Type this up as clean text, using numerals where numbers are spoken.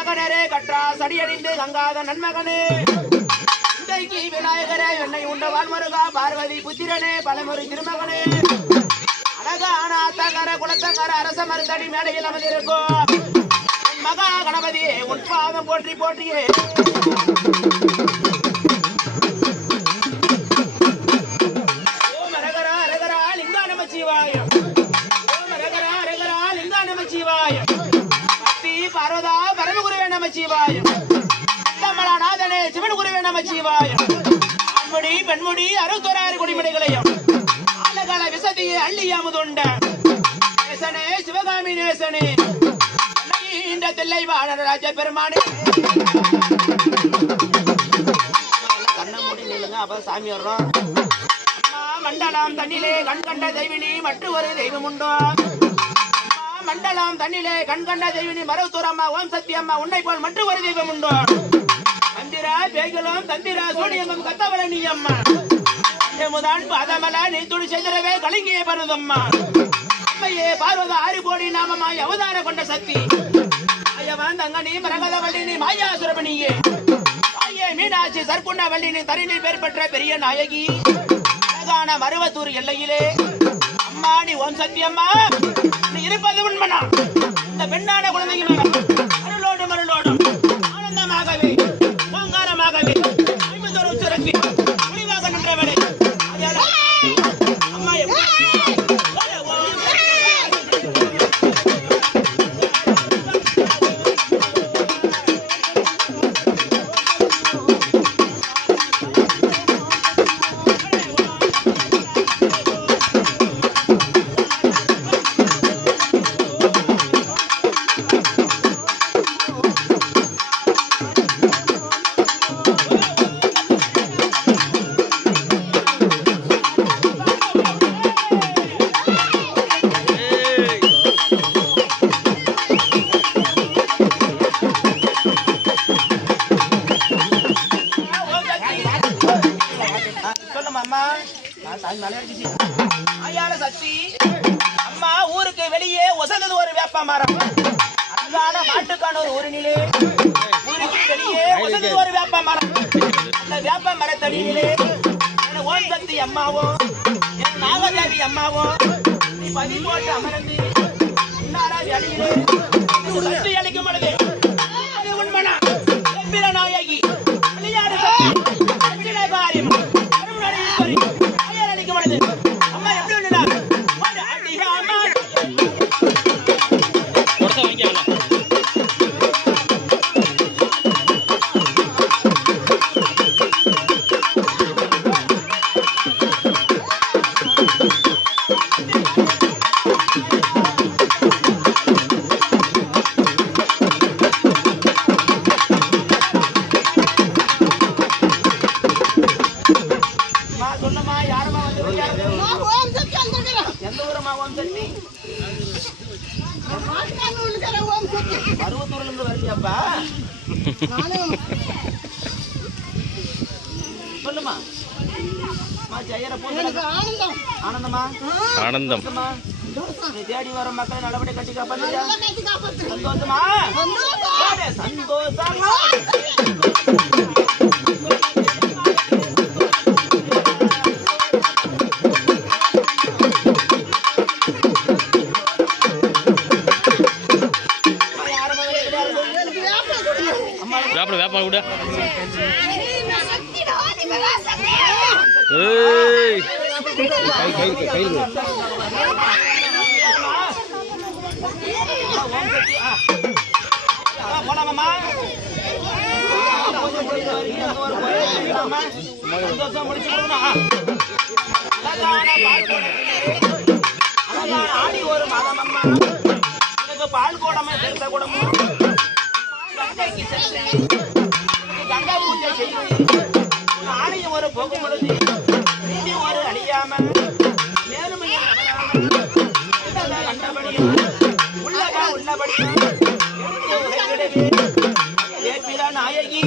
கனகனரே கற்றா சடியடிந்து கங்காத நன்மகனே இன்றைக்கு விநாயகரே என்னை உண்டவான் மருகா பார்வதி புத்திரனே பலமுறை திருமகனே அழகான அத்தகர குலத்தங்கர அரச மருந்தடி மேடையில் அமர்ந்திருக்கும் மகா கணபதி உன் பாதம் போற்றி போற்றியே ஓம் அரகரா அரகரா லிங்கா நம சிவாய ஓம் அரகரா அரகரா லிங்கா நம சிவாய பக்தி பார்வதா பரமகுருவே நம சிவாய நாதனே சிவன் குருவே நம சிவாய ஆண்முடி பெண்முடி 66 குடிமடைகளையும் ஆலகால விசதியை அள்ளியாமுதுண்ட நேசனே சிவகாமி நேசனே இந்த தில்லை வாழராஜ பெருமானே கண்ண மூடி நில்லுங்க அப்ப சாமி வர்றோம் அம்மா மண்டலம் தண்ணிலே கண் கண்ட தெய்வினி மற்ற ஒரு தெய்வம் உண்டோ அம்மா மண்டலம் தண்ணிலே கண் கண்ட தெய்வினி மருவத்தூர் அம்மா ஓம் சக்தி அம்மா உன்னை போல் மற்ற ஒரு தெய்வம் உண்டோ தந்திரா பேய்களும் தந்திரா சூடியமும் கத்தவள நீ அம்மா முதன் பாதமல நீ துடி செய்தரவே கலிங்கிய பருதம்மா அம்மையே பார்வத 6 கோடி நாமமாய் அவதார கொண்ட சக்தி ஐயவன் தங்கனி மரகத வள்ளினி மாயாசுரபணியே ஐயே மீனாட்சி சர்க்குண்ட வள்ளினி தரிணி பேர் பெற்ற பெரிய நாயகி அழகான மருவத்தூர் எல்லையிலே அம்மா நீ ஓம் சக்தி அம்மா நீ இருப்பது உண்மனா இந்த பெண்ணான குழந்தைகள் அருளோடும் அருளோடும் ஆனந்தமாகவே ஓங்காரமாகவே ஐம்பதொரு உச்சரத்தி முடிவாக நின்றவளே அம்மா அம்மா ஊருக்கு வெளியே ஒசந்தது ஒரு வேப்ப மரம் அழகான மாட்டுக்கான ஒரு ஊரினிலே ஊருக்கு வெளியே ஒசந்தது ஒரு வேப்ப மரம் அந்த வேப்ப மரத்தடியிலே ஓம் சக்தி அம்மாவோ நாகதேவி அம்மாவோ நீ பதி போட்டு அமர்ந்து இன்னாராவி அடியிலே சக்தி அளிக்கும் பொழுது அது உண்மனா எம்பிர நாயகி விளையாடு சக்தி காரியம் அளிக்கும் பொழுது அம்மா எப்படி உண்டுடா சொல்லுமா ஆனந்தமா ஆனந்தம் தேடி வர மக்களை நல்லபடியா கட்டி காப்பாத்தியா சந்தோஷமா சந்தோஷமா வேப்பா கூட போலாமா சந்தோஷம் முடிச்சு ஆடி ஒரு மாதம் அம்மா எனக்கு பால் கூடமா சேர்த்த கூடமும் கங்கா பூஜை செய்வேன் ஆணையம் ஒரு போகும் பொழுது ஒரு அழியாம மேலும் கண்டபடியும் உள்ளபடியும் நாயகி